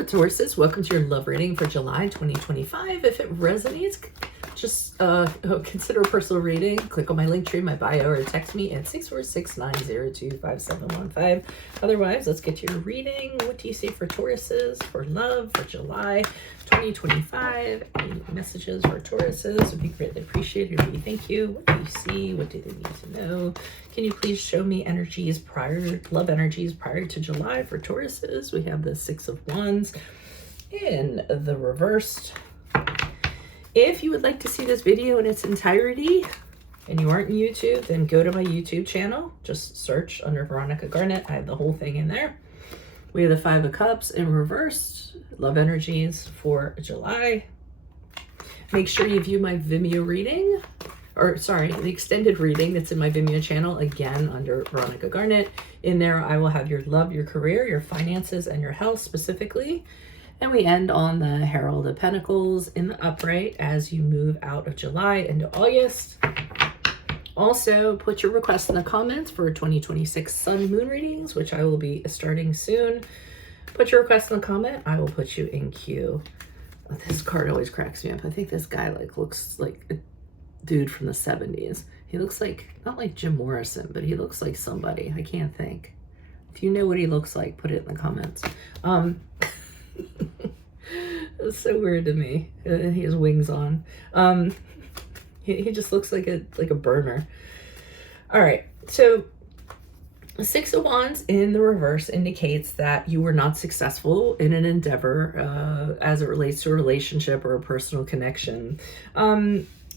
Hello, Tauruses. Welcome to your love reading for July 2025. If it resonates, just consider a personal reading. Click on my link tree, my bio, or text me at 646-902-5715. Otherwise, let's get to your reading. What do you see for Tauruses, for love, for July 2025? Any messages for Tauruses would be greatly appreciated. Thank you. What do you see? What do they need to know? Can you please show me love energies prior to July for Tauruses? We have the Six of Wands in the reversed. If you would like to see this video in its entirety and you aren't in YouTube, then go to my YouTube channel. Just search under Veronica Garnet. I have the whole thing in there. We have the Five of Cups in reversed, love energies for July. Make sure you view my Vimeo reading, or sorry, the extended reading that's in my Vimeo channel, again, under Veronica Garnet. In there, I will have your love, your career, your finances, and your health specifically. And we end on the Herald of Pentacles in the upright as you move out of July into August. Also, put your requests in the comments for 2026 Sun Moon readings, which I will be starting soon. Put your request in the comment. I will put you in queue. This card always cracks me up. I think this guy looks like a dude from the 70s. He looks like, not like Jim Morrison, but he looks like somebody. I can't think. If you know what he looks like, put it in the comments. It's so weird to me. He has wings on. He just looks like a burner. All right, so the Six of Wands in the reverse indicates that you were not successful in an endeavor as it relates to a relationship or a personal connection.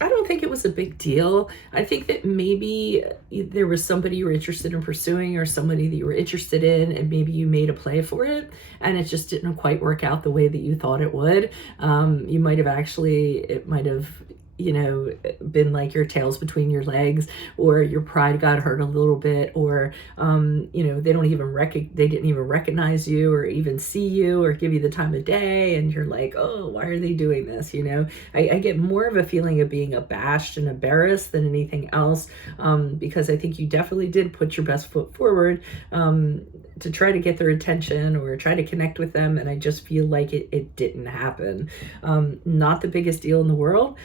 I don't think it was a big deal. I think that maybe there was somebody you were interested in pursuing or somebody that you were interested in, and maybe you made a play for it and it just didn't quite work out the way that you thought it would. You might have it might have, you know, been like your tails between your legs, or your pride got hurt a little bit, or you know, they didn't even recognize you or even see you or give you the time of day, and you're like, oh, why are they doing this? You know, I get more of a feeling of being abashed and embarrassed than anything else, because I think you definitely did put your best foot forward to try to get their attention or try to connect with them, and I just feel like it didn't happen. Not the biggest deal in the world.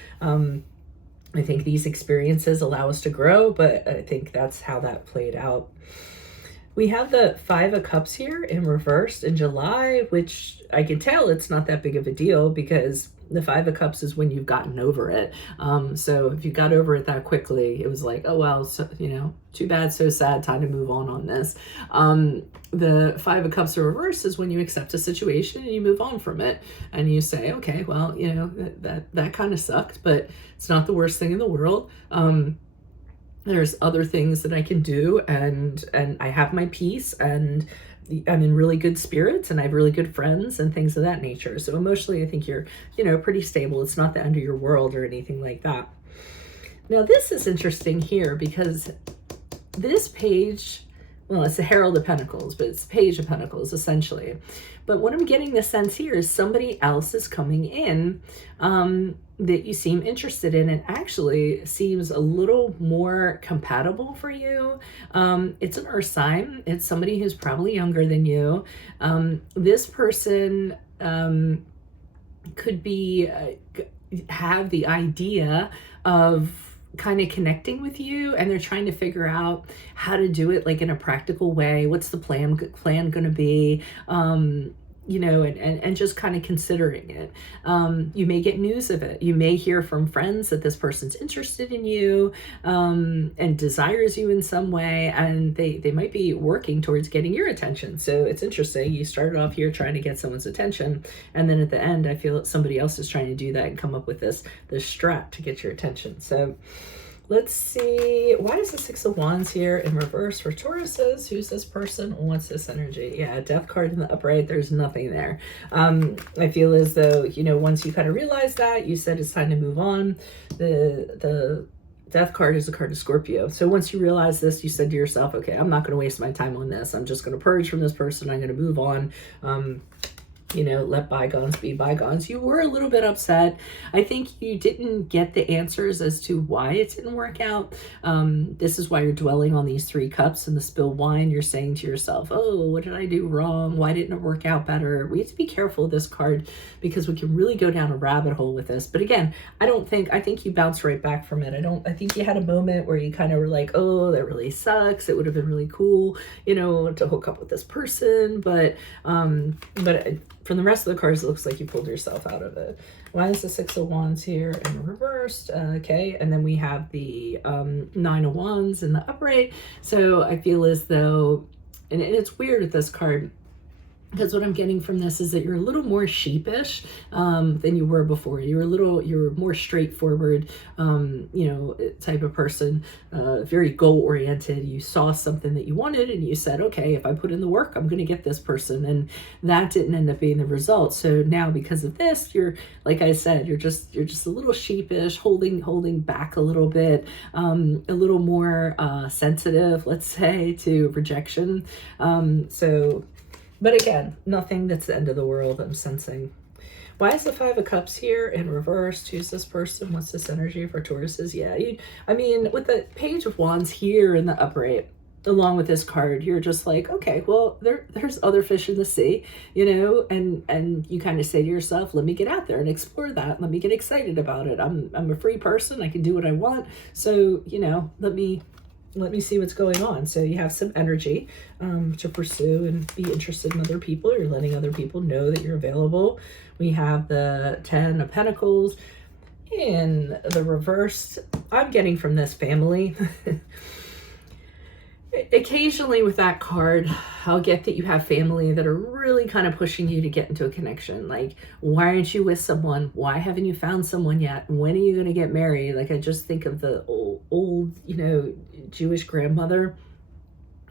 I think these experiences allow us to grow, but I think that's how that played out. We have the Five of Cups here in reversed in July, which I can tell it's not that big of a deal because the Five of Cups is when you've gotten over it. So if you got over it that quickly, it was like, oh, well, so, you know, too bad, so sad, time to move on this. The Five of Cups in reverse is when you accept a situation and you move on from it. And you say, okay, well, you know, that kind of sucked, but it's not the worst thing in the world. There's other things that I can do, and I have my peace, and I'm in really good spirits, and I have really good friends and things of that nature. So emotionally, I think you're, you know, pretty stable. It's not the end of your world or anything like that. Now, this is interesting here because this page, well, it's the Herald of Pentacles, but it's the Page of Pentacles, essentially. But what I'm getting the sense here is somebody else is coming in that you seem interested in, and actually seems a little more compatible for you. It's an earth sign. It's somebody who's probably younger than you. This person could be have the idea of kind of connecting with you, and they're trying to figure out how to do it like in a practical way. What's the plan going to be? You know, and just kind of considering it. You may get news of it. You may hear from friends that this person's interested in you and desires you in some way, and they might be working towards getting your attention. So it's interesting. You started off here trying to get someone's attention, and then at the end, I feel that somebody else is trying to do that and come up with this strat to get your attention. So let's see, why is the Six of Wands here in reverse for Tauruses? Who's this person? What's this energy? Yeah, Death card in the upright, there's nothing there. I feel as though, you know, once you kind of realize that, you said it's time to move on. The Death card is a card of Scorpio. So once you realize this, you said to yourself, okay, I'm not going to waste my time on this. I'm just going to purge from this person. I'm going to move on. You know, let bygones be bygones. You were a little bit upset. I think you didn't get the answers as to why it didn't work out. This is why you're dwelling on these 3 cups and the spilled wine. You're saying to yourself, oh, what did I do wrong? Why didn't it work out better? We have to be careful of this card because we can really go down a rabbit hole with this. But again, I think you bounced right back from it. I think you had a moment where you kind of were like, oh, that really sucks. It would have been really cool, you know, to hook up with this person. But from the rest of the cards, it looks like you pulled yourself out of it. Why is the 6 of Wands here in reversed? Okay, and then we have the 9 of Wands in the upright. So I feel as though, and it's weird with this card, because what I'm getting from this is that you're a little more sheepish than you were before. You're more straightforward, you know, type of person, very goal-oriented. You saw something that you wanted and you said, okay, if I put in the work, I'm going to get this person. And that didn't end up being the result. So now because of this, you're, like I said, you're just a little sheepish, holding back a little bit, a little more sensitive, let's say, to rejection. But again, nothing that's the end of the world, I'm sensing. Why is the 5 of Cups here in reverse? Who's this person? What's this energy for Tauruses? Yeah, I mean, with the Page of Wands here in the upright, along with this card, you're just like, okay, well, there's other fish in the sea, you know, and you kind of say to yourself, let me get out there and explore that. Let me get excited about it. I'm a free person. I can do what I want. So, you know, let me see what's going on. So you have some energy to pursue and be interested in other people. You're letting other people know that you're available. We have the 10 of Pentacles in the reverse. I'm getting from this family. Occasionally with that card, I'll get that you have family that are really kind of pushing you to get into a connection. Like, why aren't you with someone? Why haven't you found someone yet? When are you going to get married? Like, I just think of the old, you know, Jewish grandmother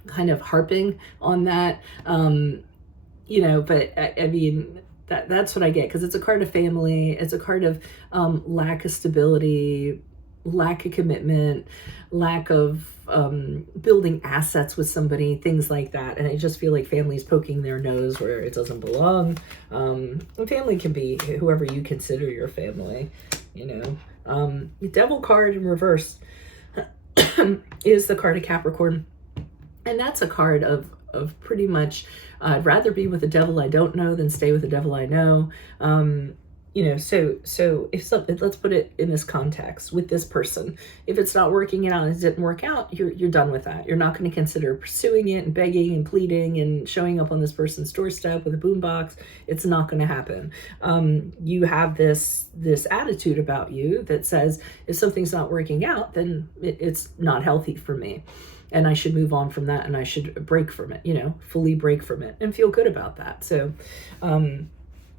kind of harping on that. You know, but I mean, that's what I get, because it's a card of family. It's a card of lack of stability, lack of commitment, lack of building assets with somebody, things like that. And I just feel like family's poking their nose where it doesn't belong. And family can be whoever you consider your family, you know. The Devil card in reverse is the card of Capricorn. And that's a card of pretty much, I'd rather be with the devil I don't know than stay with the devil I know. You know, so if something, let's put it in this context with this person. If it's not working out and it didn't work out, you're done with that. You're not going to consider pursuing it and begging and pleading and showing up on this person's doorstep with a boombox. It's not going to happen. You have this attitude about you that says, if something's not working out, then it's not healthy for me. And I should move on from that, and I should break from it, you know, fully break from it and feel good about that. So,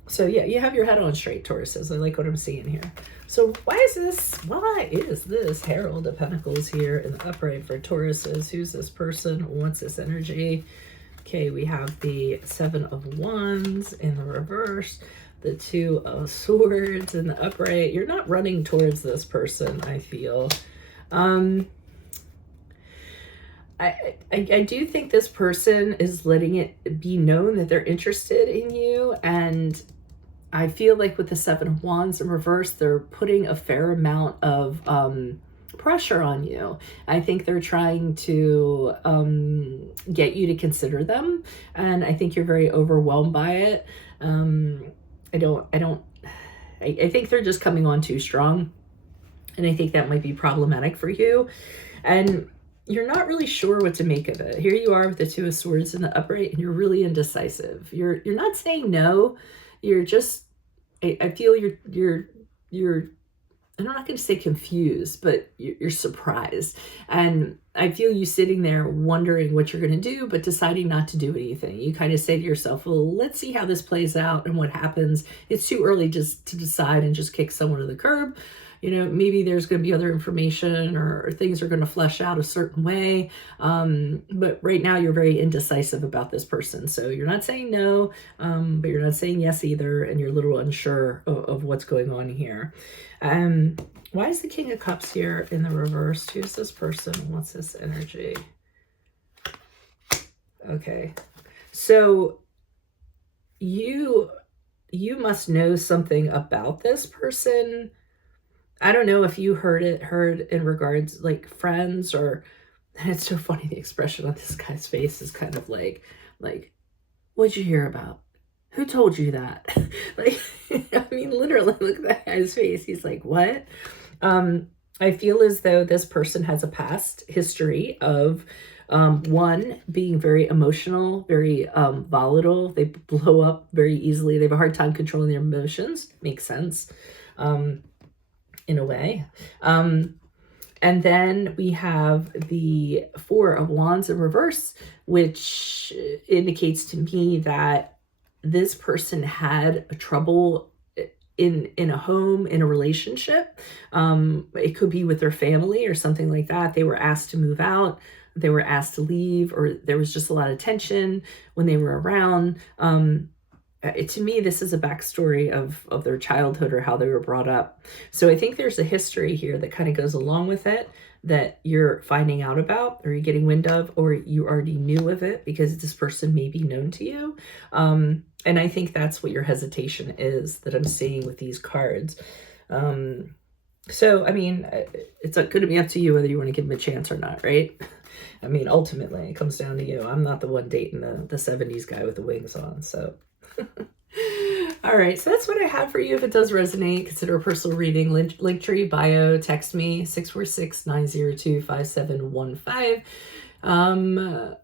so yeah, you have your head on straight, Tauruses. I like what I'm seeing here. So why is this Herald of Pentacles here in the upright for Tauruses? Who's this person? What's this energy? Okay, we have the 7 of Wands in the reverse, the 2 of Swords in the upright. You're not running towards this person, I feel. I do think this person is letting it be known that they're interested in you, and I feel like with the 7 of Wands in reverse, they're putting a fair amount of pressure on you. I think they're trying to get you to consider them, and I think you're very overwhelmed by it. I think they're just coming on too strong, and I think that might be problematic for you. And you're not really sure what to make of it. Here you are with the 2 of Swords in the upright, and you're really indecisive. You're not saying no. You're just, I feel you're I'm not going to say confused, but you're surprised. And I feel you sitting there wondering what you're going to do, but deciding not to do anything. You kind of say to yourself, well, let's see how this plays out and what happens. It's too early just to decide and just kick someone to the curb. You know, maybe there's going to be other information or things are going to flesh out a certain way. But right now you're very indecisive about this person. So you're not saying no, but you're not saying yes either. And you're a little unsure of what's going on here. Why is the King of Cups here in the reverse? Who's this person? What's this energy? Okay. So you you must know something about this person. I don't know if you heard in regards like friends or, and it's so funny, the expression on this guy's face is kind of like, what'd you hear about? Who told you that? Like, I mean, literally, look at that guy's face. He's like, what? I feel as though this person has a past history of one, being very emotional, very volatile. They blow up very easily. They have a hard time controlling their emotions. Makes sense in a way. And then we have the Four of Wands in reverse, which indicates to me that this person had a trouble in a home, in a relationship. It could be with their family or something like that. They were asked to move out. They were asked to leave, or there was just a lot of tension when they were around. To me, this is a backstory of their childhood or how they were brought up. So I think there's a history here that kind of goes along with it that you're finding out about, or you're getting wind of, or you already knew of it because this person may be known to you. And I think that's what your hesitation is that I'm seeing with these cards. So, I mean, it's going to be up to you whether you want to give them a chance or not, right? I mean, ultimately, it comes down to you. I'm not the one dating the 70s guy with the wings on, so... All right, so that's what I have for you. If it does resonate, consider a personal reading. Linktree bio, text me 646-902-5715.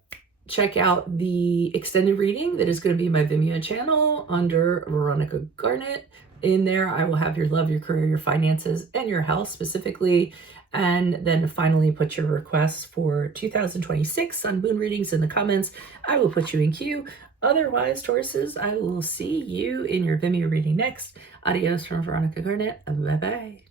Check out the extended reading that is going to be my Vimeo channel under Veronica Garnet. In there, I will have your love, your career, your finances, and your health specifically. And then finally put your requests for 2026 on moon readings in the comments. I will put you in queue. Otherwise, Tauruses, I will see you in your Vimeo reading next. Adios from Veronica Garnet. Bye-bye.